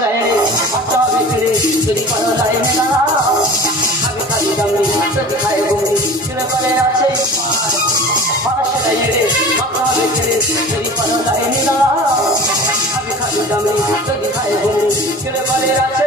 পাশে বাচ্চা বেঁচে যদি কোনো লাইনে দাঁড়া আমি খালি দামড়ি যদি খায় ঘুমড়ি ছেলে করে আছে পাশে বাচ্চা বেঁচে যদি কোনো লাইনে দাঁড়া আমি খালি দামড়ি যদি খায় ঘুমড়ি ছেলে করে আছে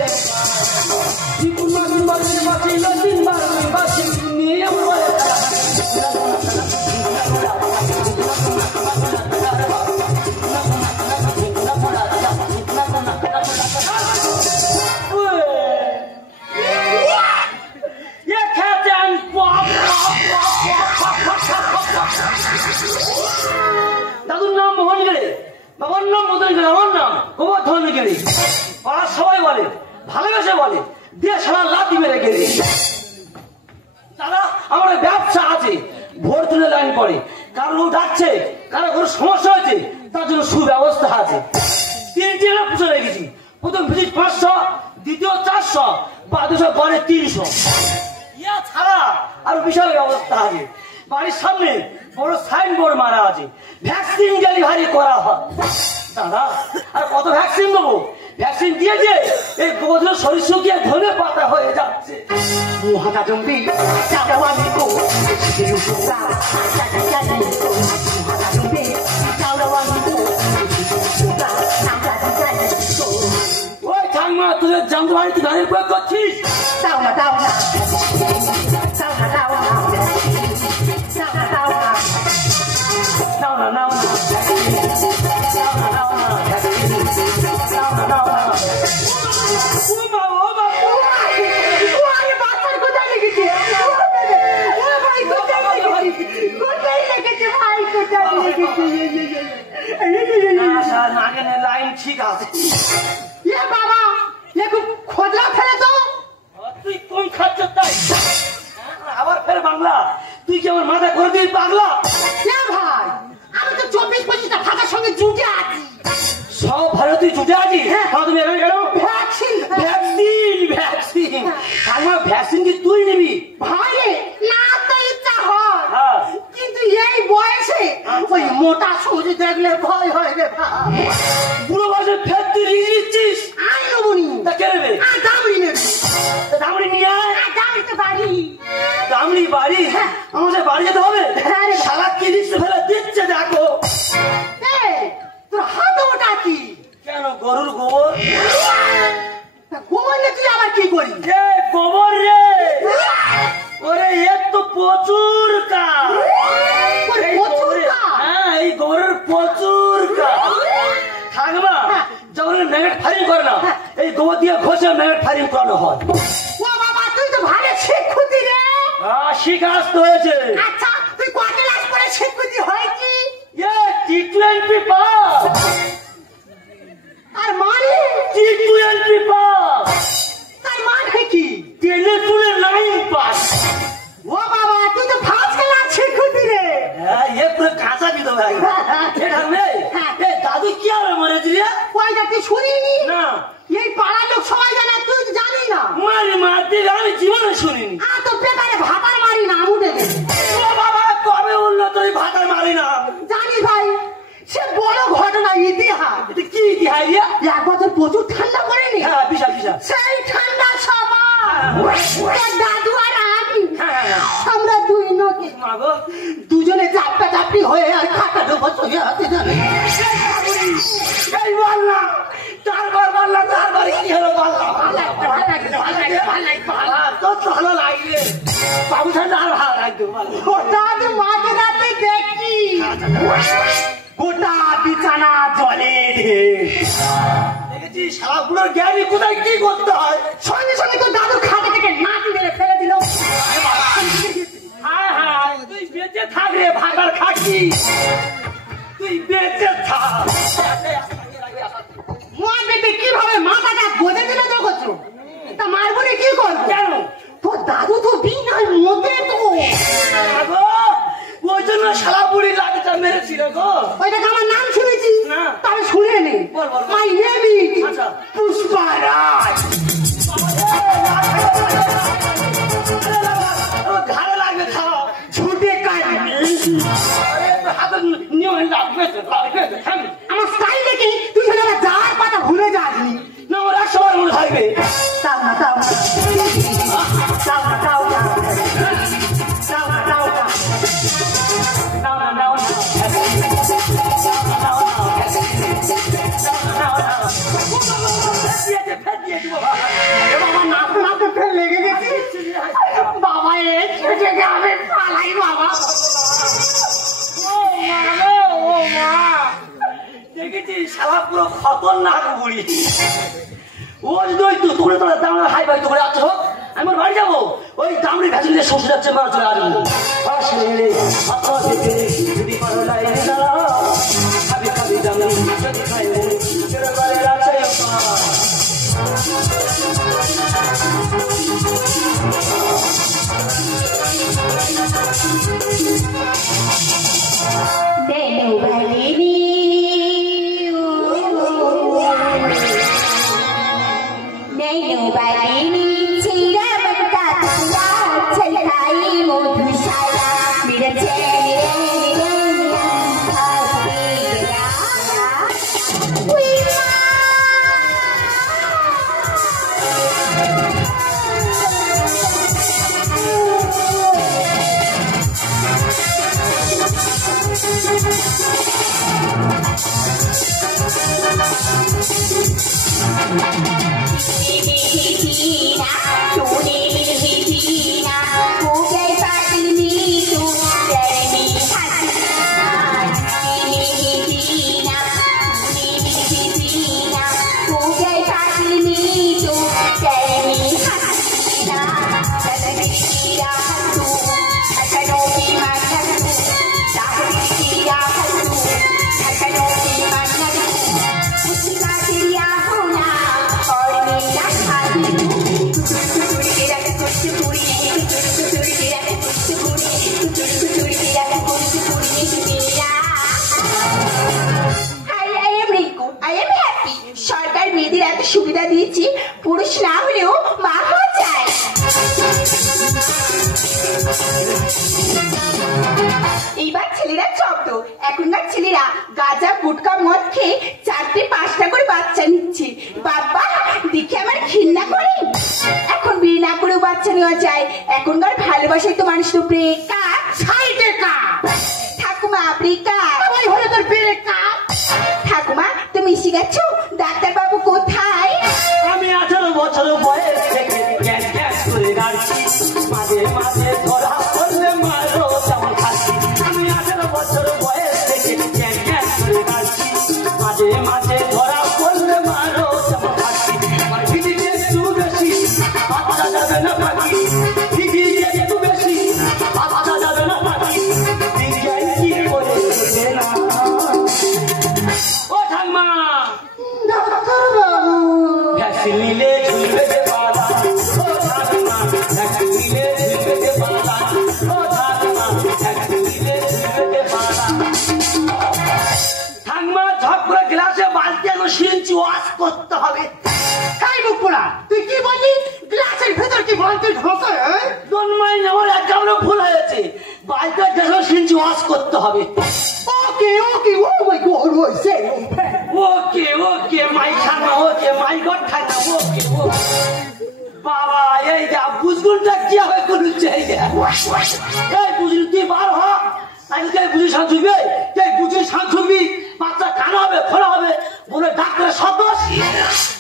দাদুর নাম মোহন গেলে, বাবার নাম মদন গেলে, আমার নাম গোবর্ধন গেলে। পাড়ার সবাই বলে, ভালোবেসে বলে, দিয়ে সারা লাঠি মেরে গেলে। দাদা আমার ব্যবসা আছে, ভোর তুলে লাইন পড়ে, কারো লোক ডাকছে, কারো কোনো সমস্যা হয়েছে, তার জন্য সুব্যবস্থা আছে। 3টি পুজো রেখেছি, প্রথম ভিজিট 500, দ্বিতীয় 400, বা 200 পরে 300। ইয়া ছাড়া আর বিশাল ব্যবস্থা আছে। বাড়ির সামনে বড় সাইনবোর্ড মারা আছে, ভ্যাকসিন ডেলিভারি করা হয়। দাদা আর কত ভ্যাকসিন দেবো? ভ্যাকসিন দিয়েছে এই গোবর্ধন শরীর শুকিয়ে ধনে পাতা হয়ে যাচ্ছে। ওই ঠাকুমা তোদের জানতে বাড়িতে গাড়ির প্রয়োগ করছিস? দাও না দাও না লাইন ঠিক আছে বাবা, খুব খোঁজা ফেলে তো। তুই কোন খাচ্ছ তাই? আবার ফের বাংলা? তুই কি আমার মাথা করে দিবি পাগলা? ভাই আমি তো 24-25টা ভাষার সঙ্গে জুটে আছি। সব ভালো তুই জুটে আছিস? তুমি এখানে কেন? ভ্যাকসিন ভ্যাকসিন ভ্যাকসিন আমার ভ্যাকসিন কি তুই নিবি? ভাই না তো ইচ্ছা হয়, কিন্তু এই বয়সে ওই মোটা সবজি দেখলে ভয় হয় রে ভাই। বুড়ো বয়সে ফের তুই রিয়ে দিচ্ছিস? আই নবনি তা কে নেবে? দামড়ি নেবে। দামড়ি নিয়ে আয়। দামড়ি তো বাড়ি। দামড়ি বাড়ি? আমাদের বাড়ি যেতে হবে? সারা কি দিচ্ছে ফেলে দিচ্ছে দেখো। তোর হাতে ওটা কি? কেন গরুর গোবর? গোবর নিয়ে তুই আবার কি করি? গোবর রে ওরে এর তো প্রচুর কাজ। হ্যাঁ এই গোবরের প্রচুর কাজ। থাকবা যখন ম্যাগনেট ফায়ারিং করে না, এই গোবর দিয়ে ঘষে ম্যাগনেট ফায়ারিং করানো হয়। ও বাবা তুই তো ভালো শিক্ষুতি রে। শিখাস তো হয়েছে। আচ্ছা তুই কত ক্লাস পরে শিক্ষুতি হয়েছি? T20 pass. আর মানে T20 পাস তার মানে কি? 9 পাস। ও বাবা তুই তো ফার্স্ট ক্লাস শিক্ষুতি রে। হ্যাঁ এ পুরো কাঁচা দিত ভাই। দাদু কি হবে মরেছি রে? ওইটা তুই শুনিনি? না। এই পাড়ার লোক সবাই জানে, তুই তো জানি না। মারি মারতে আমি জীবনে শুনিনি। তো পেপারে ভাতার মারি না আমুটে ও বাবা কবে বললো তুই ভাতার মারি না? জানি ভাই, সে বড় ঘটনা, ইতিহাস। এটা কি ইতিহাস রে? এক বছর প্রচুর ঠান্ডা পড়েনি? হ্যাঁ বিশাল বিশাল। সেই ঠান্ডা সবার দাদু আর আমি আমরা দুই নদী দুজনে চাপটা চাপটি হয়ে আর খাটা ঢোকা শুয়ে আছে জানে। এই বললা চারবার বললা তারপর কি হলো বললা? তোর তো ভালো লাগবে বাবু ঠান্ডা আর ভালো লাগবে। হঠাৎ মাঝে রাতে দেখি গোটা বিছানা জলে দেখেছি শালাগুলোর জ্ঞানী কোথায় কি করতে হয়। সঙ্গে সঙ্গে তো দাদুর খাটে থেকে নাতি মেরে ফেলে দিল। তুই বেঁচে থাক রে ভাগার খাকি, তুই বেঁচে থাক। কিভাবে মাথাটা বোঝে দিলে দেখছ? তা মারবো কি করবো? কেন? তোর দাদু তো বিনার মধ্যে তো ওই জন্য শালা বুড়ি লাঠিটা মেরেছিল গো। ওইটাকে আমার নাম শুনেছি না তবে শুনে নে। My name is Pushparaj. ঘাড়ে লাগবে খাও ছুটে কাজ আমার স্টাইল দেখে তুই সেটা যাওয়ার কথা ভুলে যাসনি। না ওর দেখেছি শালা পুরো খতরনাক বুড়ি। ও যদি ওই তোমরা তোমরা দামড়া হাই ফাই করে আছো, আমি আমার বাড়ি যাবো, ওই দামড়ি ভ্যাসিন দিয়ে শ্বশুর যাচ্ছে মারা চলে আসবো। আসলে আপা দেখে যদি পারো লাইনে দাঁড়াও, খাবি খাবি দামড়ি যদি খাইলে কেন বাড়ি আছে সুবিধা দিয়েছি, পুরুষ না হলেও মা হওয়া যায়। এইবার ছেলেরা শব্দ, এখনকার ছেলেরা গাঁজা গুটকা মদ খেয়ে 4-5টা করে বাচ্চা নিচ্ছে। বাবা দেখে আমার ঘৃণা করে। এখন বিয়ে না করেও বাচ্চা নেওয়া যায়। এখনকার ভালোবাসায় তো মানুষ তো ব্রেকআপ, ঠাকুমা ব্রেকআপ হলো তোর ব্রেকআপ। ঠাকুমা তুমি এসে গেছো, ডাক্তার বাবু কোথায়? আমি 18 বছর বয়স থেকে গ্যাস গ্যাস করে গাড়ছি, মাঝে মাঝে ধরা পড়লে মারো যেমন খাচ্ছি। আমি 18 বছর বয়স থেকে গ্যাস গ্যাস করে গাড়ছি, মাঝে মাঝে ধরা পড়লে মারো যেমন খাচ্ছি। আমার ভিডিকে একটু বেশি বাচ্চা যাবে না পাখি, ভিডিকে একটু বেশি বাচ্চা যাবে না পাখি, দিদিয়াই কি করে বুঝে না। ও ঠাম্মা ভ্যাকসিন নিলে ঝুলবে যে পালা, ও ঠাম্মা ভ্যাকসিন নিলে ঝুলবে যে পালা, ও ঠাম্মা ভ্যাকসিন নিলে ঝুলবে যে পালা। ঠাম্মা ঝপ করে গ্লাসে বালতি এখন সিরিঞ্জ ওয়াশ করতে হবে। কাই মুখ পোড়া, তুই কি বললি? গ্লাসের ভেতর কি বালতি ঢোকে? জন্মাই আমার এক গামলা ভুল হয়েছে, বালতির গ্লাসে সিরিঞ্জ ওয়াশ করতে হবে। ওকে ওকে, ও মাই গড, ও সে ওকে ওকে মাই ঠাম্মা, ওকে মাই গড ঠাম্মা, ওকে ওকে। বাবা এই যা বুঝগুনটা কি হবে করছে, এই যা এই বুঝলি তুই বার হ, আজকে বুঝি শান ছুটবি, এই বুঝি শান ছুটবি, বাচ্চা কানা হবে খোলা হবে বলে ডাক্তারের সব দোষ।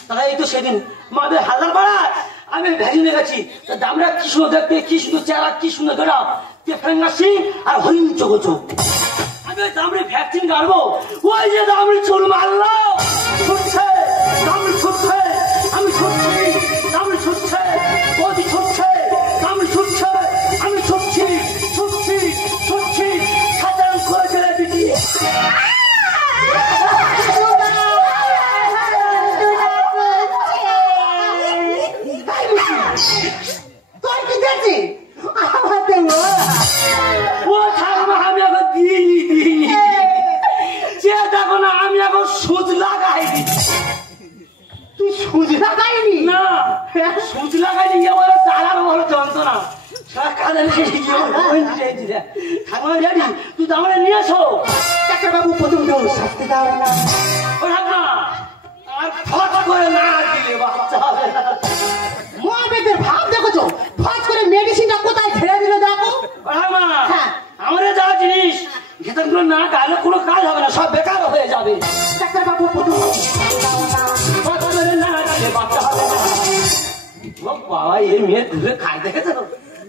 তাহলে এই তো সেদিন মাদের হাজার পাড়ায় আমি ভ্যাকসিনে গেছি, আমরা কি সুন্দর দেখতে, কি সুন্দর চেহারা, কি সুন্দর গেরা, ফেঙ্গা সিং আর হরিণ চোখ চোখ। আমি দামড়ি ভ্যাকসিন গাড়বো, ওই যে দামড়ি চুল মারলো ছুটছে, দামড়ি ছুটছে, আমি ছুটছি, দামড়ি ছুটছে, ওদি ছুটছে, দামড়ি ছুটছে, আমি ছুটছি ছুটছি ছুটছি, সাজান করে চলে দিদি। তোর কি দেখছি আমাদের ও ঠাকুমা আমি এখন দিইনি যে দেখো না, আমি এখন সুচ লাগাইনি। তুই সুচ লাগাইনি? না সুচ লাগাইনি, আমার দাঁড়ার বড় যন্ত্রণা, সারা কাজে ঠাকুমা জানি তুই তো আমার নিয়ে আসো। ডাক্তার বাবু প্রথম ডোজ শাস্তি দাও না। ও ঠাকুমা আর ফট করে না দিলে বাচ্চা হবে না। মহাবেদের ভাব দেখেছো, ফট করে মেডিসিনটা কোথায় ছেড়ে দিল দেখো। হ্যাঁ আমার যা জিনিস ভেতরগুলো না গালে কোনো কাজ হবে না, সব বেকার হয়ে যাবে। ডাক্তার বাবু প্রথম ফট করে না দিলে বাচ্চা হবে না। ও বাবা এই মেয়ে দূরে খাই দেখেছো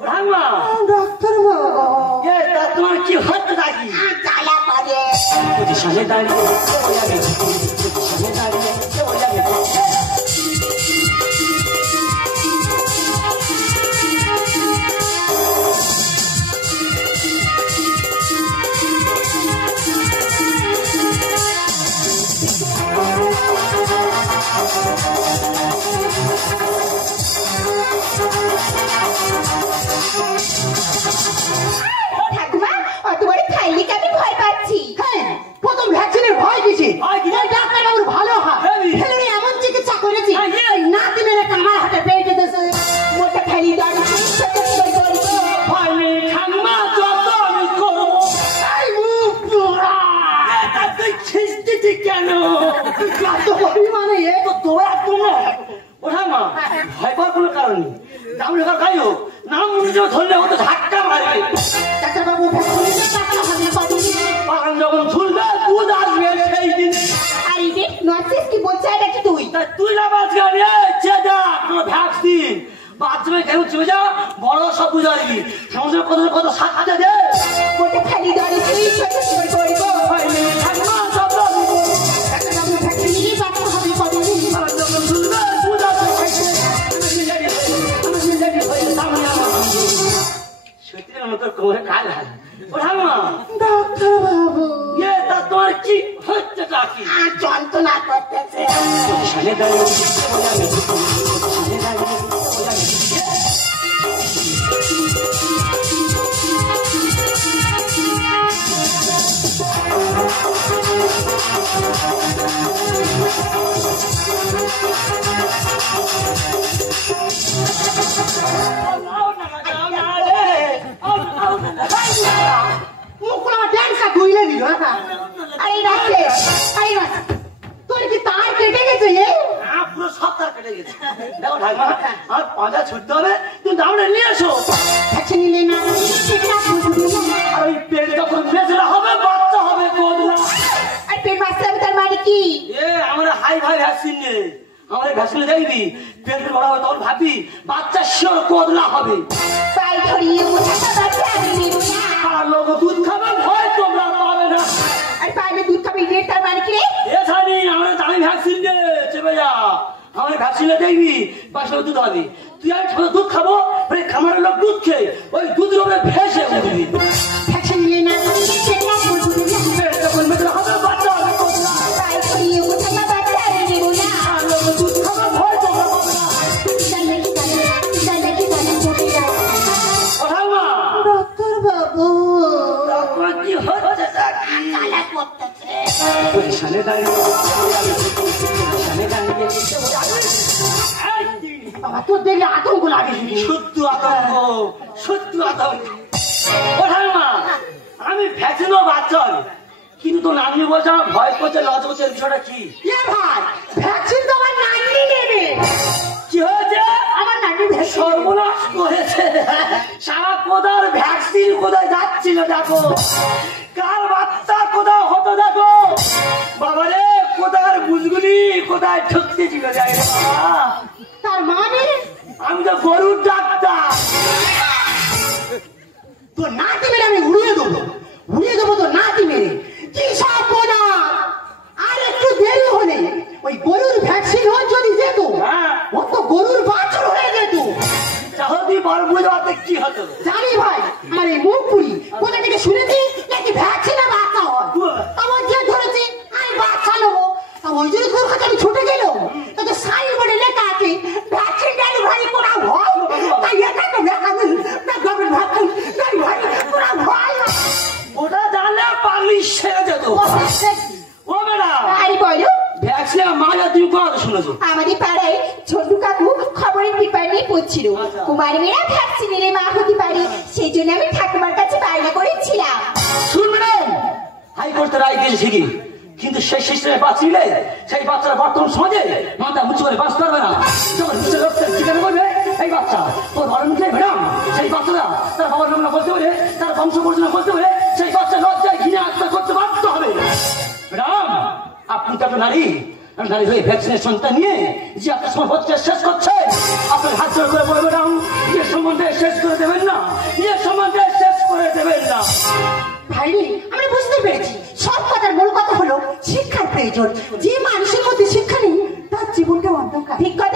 ঠাকুমা? ডাক্তার বাবু তোমার কি হচ্ছে নাকি? জ্বালা করে পজিশনে দাঁড়িয়ে সামনে কার গাই হোক নাম মনে ধরলে হতো ধাক্কা মারবে। ডাক্তারবাবু বাগান যখন ঝুলবে দুধ আসবে সেই দিন। আর এই যে নর্সেস কি বলছে নাকি তুই? তুই না বাঁচগা রে চেদা কোনো ভ্যাকসিন বাথরুমে কেন চলে যা বড় সব বুঝাবি সমস্যা কত কত সাক্ষা দে কোটে খালি দরে তুই ছোট ছোট করব ঠাকুমা সব ডাক্তারবাবু ভ্যাকসিন নিয়ে বাচ্চা হবে কতদিন? বাগান যখন ঝুলবে দুধ আসবে সত্যি আমার তোর কোমরে কাল হাল ও ঠাকুমা ডাক্তারবাবু তা তোমার কি হচ্ছে কাকি আর যন্ত্রণা করতেছে। সামনে দাঁড়িয়ে মুখগুলো আমার ড্যান্সটা ধুইলে দিল আরে নর্সেস আরে নর্স তোর কি তার কেটে গেছে এ? পুরো সপ্তাহ কেটে গেছে দেখো ঠাকুমা আমার পাঁজা ছুটতে হবে তুমি দামটা নিয়ে এসো ভ্যাকসিন নিলে না সেটা বুঝবি না। আর ওই পেট যখন বেচলে হবে বাচ্চা হবে কোদলা আর পেট বাঁচতে হবে তার মানে কি? আমরা হাই ফাই ভ্যাকসিন নেই আমার ভ্যাকসিনে দেখবি পেট বড় হবে তখন ভাবি বাচ্চা শিওর কোদলা হবে পাই ধরিয়ে মোটা বাচ্চা আমি নেব না। আর লোক দুধ খাবে ভয় তোমরা পাবে না আর পাইলে দুধ খাবি রে তার মানে কি রে? এখানে আমরা দামি ভ্যাকসিন দে চেপে যা আমার ভ্যাকসিনে দেখবি বাসা দুধ হবে তুই আমি ছোট দুধ খাবো খামারের লোক দুধ খেয়ে ওই দুধের উপরে ভেসে উঠবি ভ্যাকসিন নিলে না সেটা বুঝবি না। পেট যখন বেচলে হবে বাচ্চা হবে কোদলা পাই ধরিয়ে মোটা বাচ্চা আমি নেব না। আর লোক দুধ খাবে ভয় তোমরা পাবে না জানলে কি জানে চোখে যায়। কোথাও মা ডাক্তারবাবু তোমার কি হচ্ছে কালা করতেছে। পজিশনে দাঁড়িয়ে বাবা তোর দেখলে আতঙ্ক লাগে। সত্য আতঙ্ক সত্য আতঙ্ক ওঠার মা আমি ভ্যাকসিনও বাচ্চা হবে কিন্তু তো নামনি বলছে আমার ভয় করছে লজ করছে বিষয়টা কি এ ভাই ভ্যাকসিন তো আমার নানি নেবে। কি হয়েছে আমার নানি ভ্যাকসিন সর্বনাশ করেছে সারা কোদার ভ্যাকসিন কোথায় যাচ্ছিল দেখো কার বাচ্চা কোথাও হতো দেখো বাবারে কোদার বুঝগুলি কোথায় ঠকতে ছিল যায় তার মানে আমি তো গরুর ডাক্তার তোর নাতি মেরে আমি উড়িয়ে দেবো তোর নাতি মেরে কি সব বোনা। আর একটু দেরি হলে ওই গরুর ভ্যাকসিন যদি যেত ও তো গরুর বাছুর হয়ে যেত। চাহতি বড় বুঝাতে কি হতো জানি ভাই আমার এই মুখ পুরি কোথা থেকে শুনেছি নাকি ভ্যাকসিনে বাচ্চা হয় আমার যে ধরেছি আমি বাচ্চা নেবো ওই জন্য তোর কাছে আমি ছুটে গেলাম তো সাইন বোর্ডে লেখা আছে ভ্যাকসিন ডেলিভারি করা হয় তাই এটা তো লেখা নেই ভ্যাকসিন ডেলিভারি করা হয় না। ওটা জানলে পারলি সেরে যেত ও ম্যাডাম আরে বলো ভ্যাকসিন মাজা তুমি কথা শুনেছো আমাদের পাড়ায় ছোট কাকু খবরের পেপার নিয়ে পড়ছিল কুমার মেয়েরা ভ্যাকসিন নিলে মা হতে পারে সেই জন্য আমি ঠাকুমার কাছে বায়না করেছিলাম। শুন ম্যাডাম হাইকোর্টে রায় দিয়েছে ঠিকই কিন্তু সেই সিস্টেমে বাঁচিলে সেই বাচ্চারা বর্তমান সমাজে মাথা উঁচু করে বাঁচতে পারবে না যখন ঠিকানা করবে এই বাচ্চা তোর ঘরের মুখে ম্যাডাম সেই বাচ্চারা তার বাবার নাম বলতে পারে তার বংশ পরিচয় বলতে পারে সেই বাচ্চা লজ্জায় ঘিরে আত্মা করতে বাধ্য হবে ম্যাডাম আপনি তো একটা নারী নারী হয়ে ভ্যাকসিনেশনটা নিয়ে যে আপনার সময় হচ্ছে শেষ করছে আপনার হাত জোর করে বলে ম্যাডাম যে সম্বন্ধে শেষ করে দেবেন না যে সম্বন্ধে শেষ করে দেবেন না ভাইরে আমি বুঝতে পেরেছি সব কথার মূল কথা হলো শিক্ষার প্রয়োজন যে মানুষের মধ্যে শিক্ষা নেই তার জীবনটা অন্ধকার। ঠিক কথা